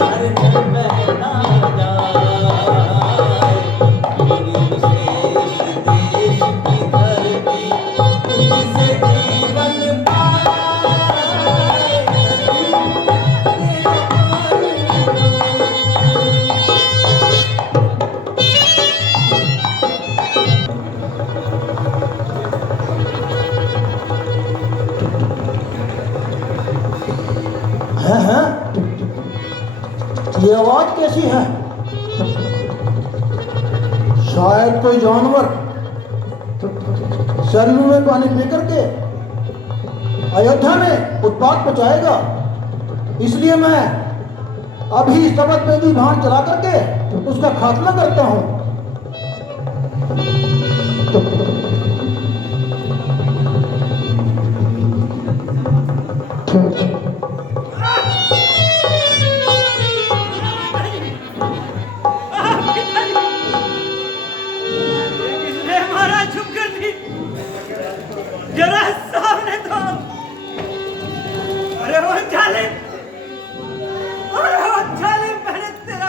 हर घर बहना जाए, मेरी विशेष देश की धरती तुझसे जीवन पाए। हैं? ये आवाज कैसी है? शायद कोई जानवर सरयू में पानी पी करके अयोध्या में उत्पात पहुंचाएगा, इसलिए मैं अभी इस तबत पे भी भान चला करके उसका खात्मा करता हूं। किसने हमारा चुप कर दी? जरा सामने तो। अरे वो जालिम, मैंने तेरा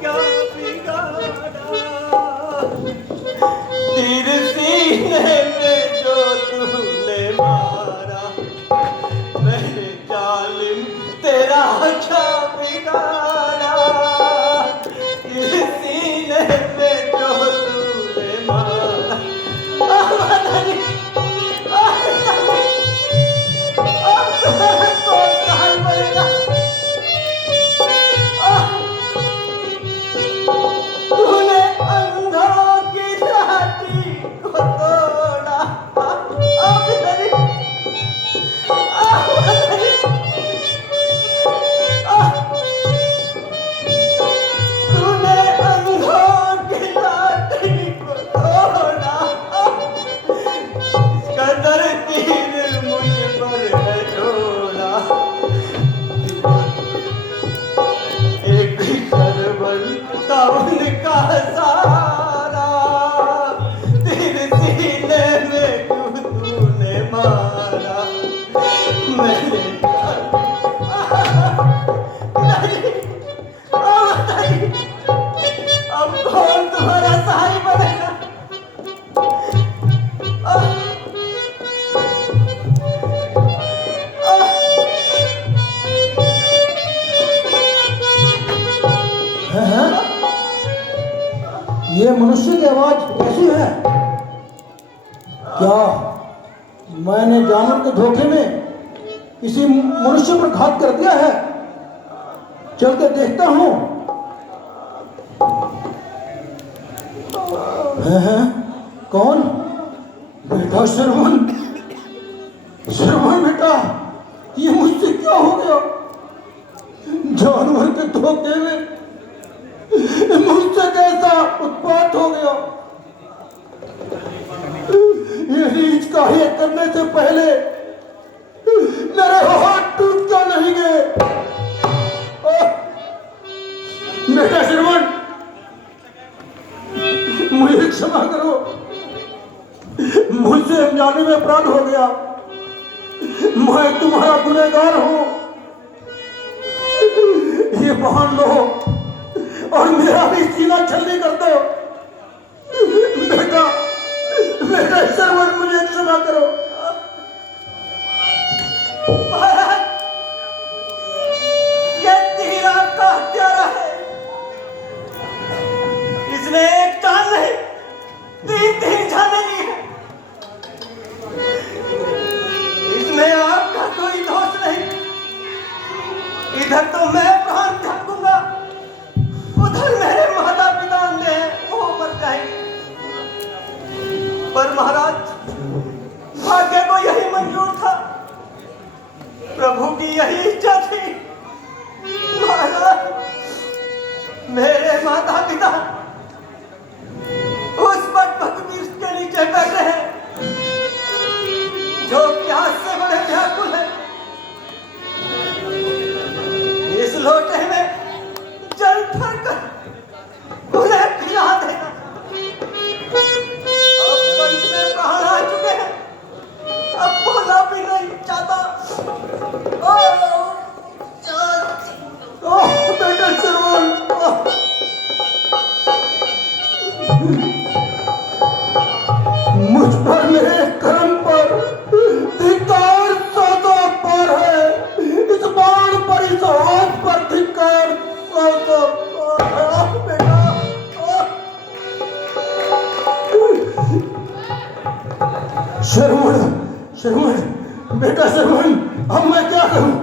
क्या बिगाड़ा? तीर सीने में जो तूने मारा, मेरे जालिम तेरा क्या बिगाड़ा? तीर सीने में जो तूने मारा, अब तुम्हें कौन सहाय करेगा? तूने अंधों की लाठी को तोड़ा, अब नहीं, तूने अंधों की लाठी को तोड़ा, इसका दर तीर मुझ पर है छोड़ा। एक सरवन था उनका सारा, तीर सीने में क्यों तूने मारा? मैंने नहीं, अब कौन तुम्हारा सहाय बनेगा? हैं? ये मनुष्य की आवाज कैसी है? क्या मैंने जानवर के धोखे में किसी मनुष्य पर घात कर दिया है? चल के देखता हूं। हैं? कौन? बेटा श्रवण, बेटा, ये मुझसे क्या हो गया? जानवर के धोखे में मुझसे कैसा उत्पात हो गया? ये रीछ कार्य करने से पहले मेरे हाथ टूट क्यों नहीं गए? बेटा श्रवण, मुझे क्षमा करो, मुझसे अनजाने में अपराध हो गया। मैं तुम्हारा गुनहगार हूं। ये बांध लो और मेरा भी सीना छलनी कर दो। बेटा, बेटा श्रवण, मुझे क्षमा करो। महाराज, ये तीर आपका हत्यारा है। इसने एक जान नहीं, तीन जाने ली है। इसमें आपका कोई दोष नहीं। इधर तो मैं प्राण त्याग दूंगा, उधर मेरे माता पिता ने वो मर जाएंगे। पर महाराज, भाग्य को यही मंजूर था, प्रभु की यही इच्छा थी। महाराज, मेरे माता पिता उस बटबक वृक्ष के नीचे बैठे हैं जो प्यास से बड़े व्याकुल है। इस लोटे में जल भरकर उन्हें पिला देना। अब पंच में श्रवण, श्रवण, बेटा श्रवण, अब मैं क्या करूं?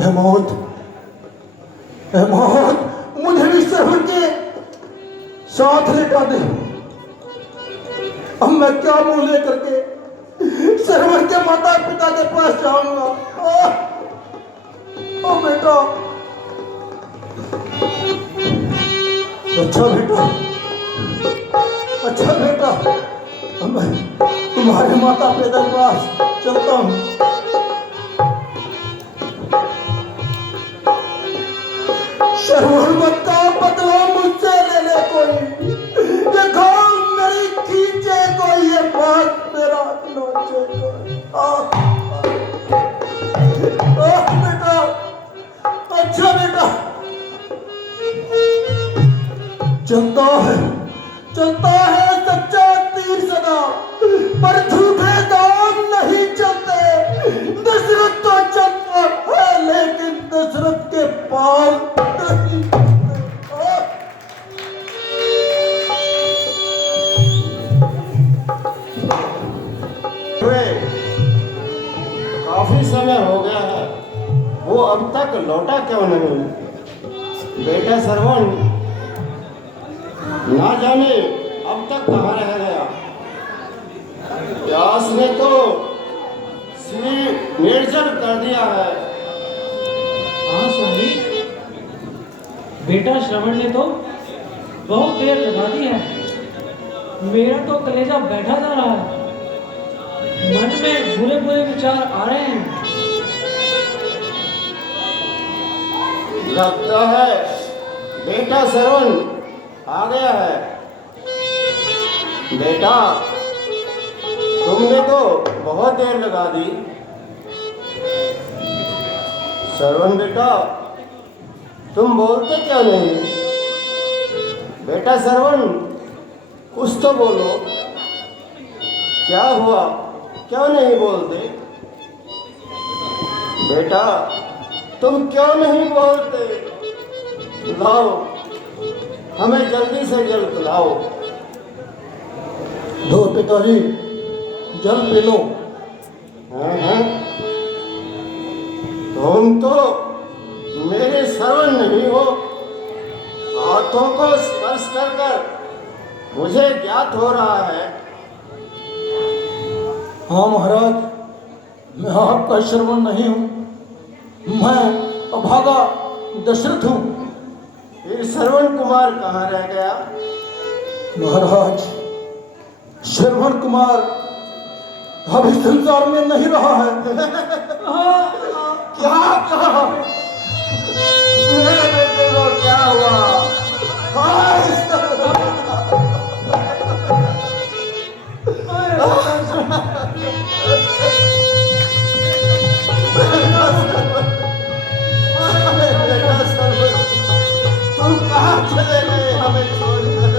ऐ मौत, मुझे भी श्रवण के साथ लेटा दे। अब मैं क्या मुंह लेकर के श्रवण के माता पिता के पास जाऊंगा? ओ बेटा, अच्छा बेटा, अच्छा बेटा, मैं तुम्हारे माता पिता के पास चलता हूँ। श्रवण मत का बदला मुझसे ले ले कोई, ये घाव मेरी खींचे कोई, ये बात मेरा नोचे कोई। बेटा, अच्छा बेटा, चलता है सच्चा तीर सदा, पर झूठे दाम नहीं चलते। दशरथ तो चलता है, लेकिन दशरथ के पांव नहीं चलते। काफी समय हो गया है, वो अब तक लौटा क्यों नहीं? बेटा श्रवण ना जाने अब तक कहाँ रह गया। व्यास ने तो सिर निर्जल कर दिया है। हाँ स्वामी, बेटा श्रवण ने तो बहुत देर लगा दी है। मेरा तो कलेजा बैठा जा रहा है, मन में बुरे बुरे विचार आ रहे हैं। लगता है बेटा श्रवण आ गया है। बेटा तुमने तो बहुत देर लगा दी। श्रवण बेटा, तुम बोलते क्यों नहीं? बेटा श्रवण, कुछ तो बोलो, क्या हुआ, क्यों नहीं बोलते? बेटा तुम क्यों नहीं बोलते? लाओ, हमें जल्दी से जल पिलाओ। दो पिताजी, जल पी लो। हाँ, तुम तो मेरे श्रवण नहीं हो। हाथों को स्पर्श कर कर मुझे ज्ञात हो रहा है। हाँ महाराज, मैं आपका श्रवण नहीं हूँ, मैं अभागा दशरथ हूँ। फिर श्रवण कुमार कहाँ रह गया? महाराज, श्रवण कुमार अभी संसार में नहीं रहा है। क्या कहा? मेरे बेटे को क्या हुआ? तुम कहाँ चले गए हमें छोड़कर?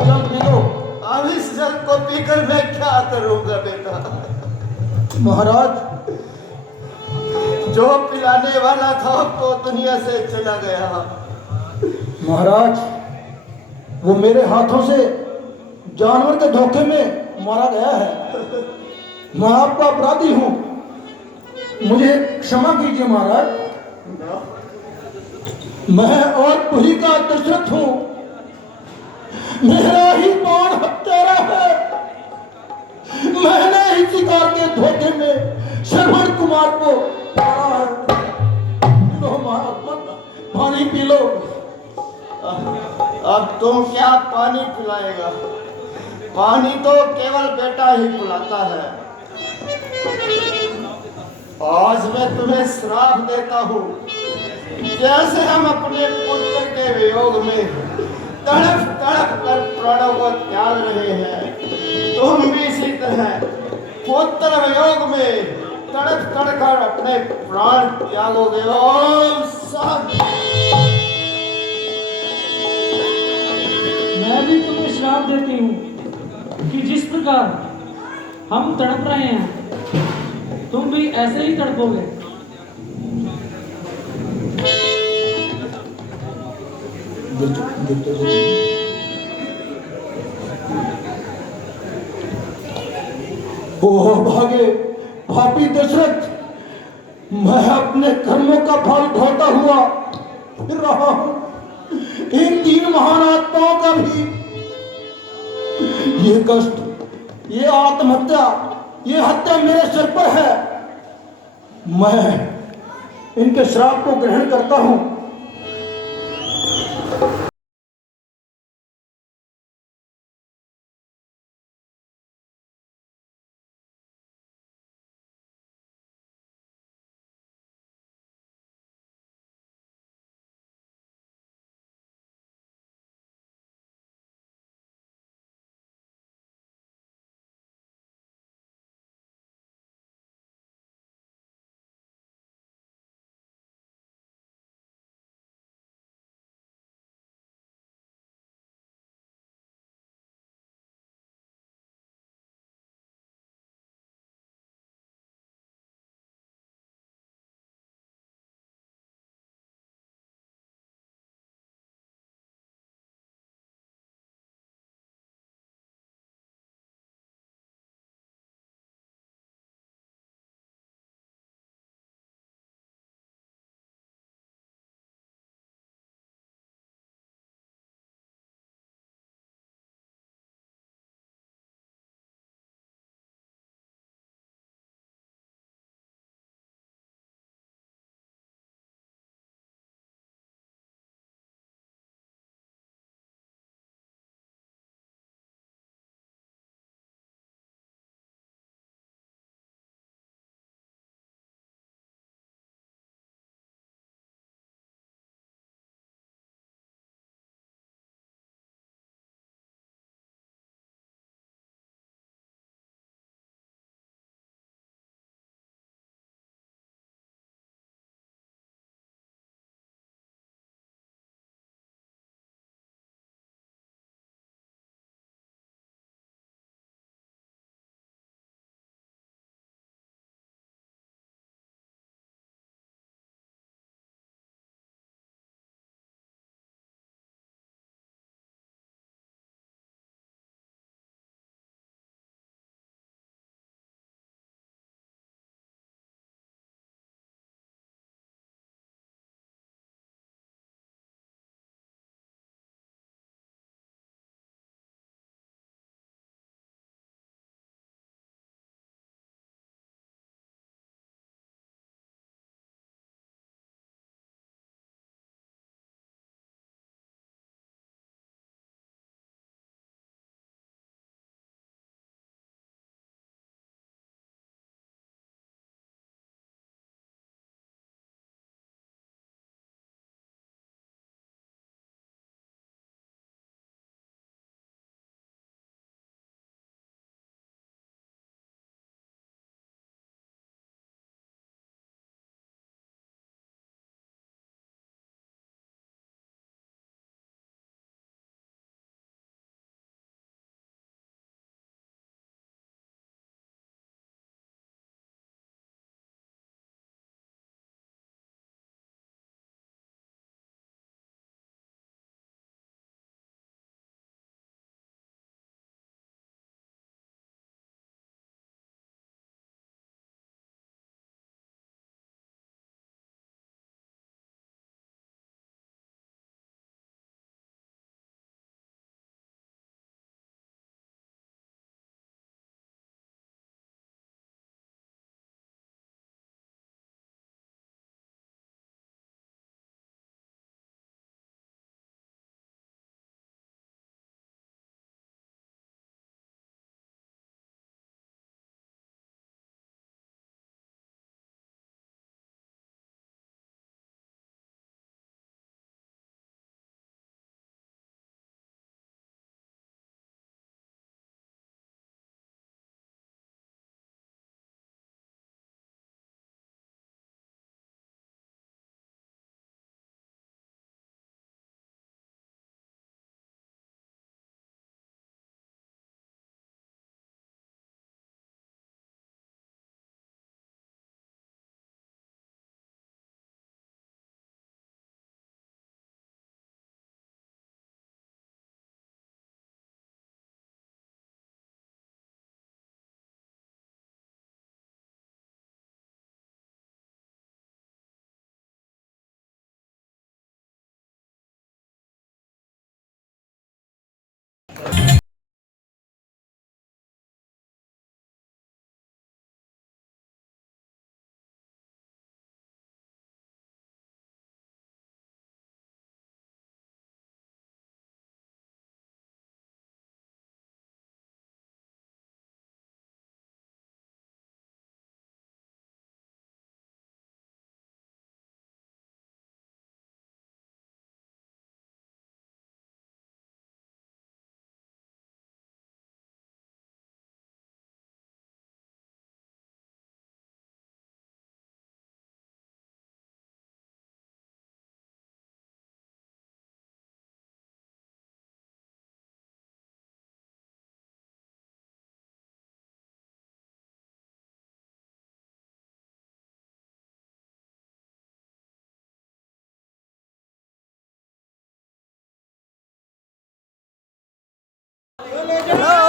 जल पी लो। अब इस जल को पीकर मैं क्या करूंगा बेटा? महाराज, जो पिलाने वाला था वो दुनिया से चला गया। महाराज, वो मेरे हाथों से जानवर के धोखे में मारा गया है। मैं आपका अपराधी हूँ, मुझे क्षमा कीजिए महाराज। मैं और पुरी का दशरथ हूँ, मेरा ही बाण हत्यारा है। मैंने ही शिकार के धोखे में श्रवण कुमार को मारा है। लो महात्मा, पानी पी लो। अब तुम क्या पानी पिलाएगा? पानी तो केवल बेटा ही पिलाता है। आज मैं तुम्हें श्राप देता हूँ। जैसे हम अपने पुत्र के वियोग में तड़प तड़प कर प्राणों को त्याग रहे हैं, तुम भी इसी तरह पुत्र वियोग में तड़प तड़प कर अपने प्राण त्यागोगे। ओम शांति। मैं भी तुम्हें श्राप देती हूँ कि जिस प्रकार हम तड़प रहे हैं, तुम भी ऐसे ही तड़पोगे। ओ भागे पापी दशरथ, मैं अपने कर्मों का फल ढोता हुआ फिर रहा हूं। इन 3 महान आत्माओं का भी ये कष्ट, ये आत्महत्या, ये हत्या मेरे सिर पर है। मैं इनके श्राप को ग्रहण करता हूं। चलो